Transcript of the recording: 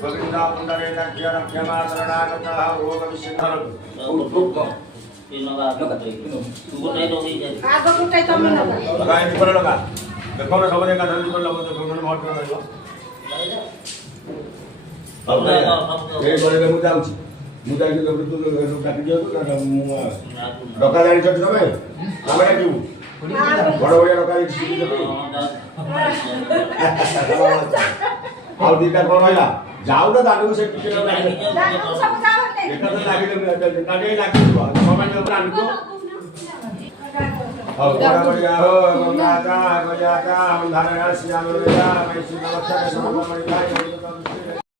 गोविंदा पुंडरे नज्ञ रक्षमा शरणागतः रोग विशेषण आगो कुटाई तमे लगा लगा इन पर लगा देखो ना सब जगह धरती पर लगा तो भगवान बहुत कर रहा अब ये बड़े में मुझे आउची मुझे आके तो तू काटी दियो तो डका जानी छट तमे आमे डाकिबू बड़ बड़ डका आउ दीटा कोन होइला जाऊ ना दादू से टिके ना दादू सब जाव ने एका तो लागी काटे लागी मोबाइल में प्लान को अब बड़ा बढ़िया हो गंगा का गजा का हम धारण श्याम वेदा मैं श्री नमस्कार समर्पण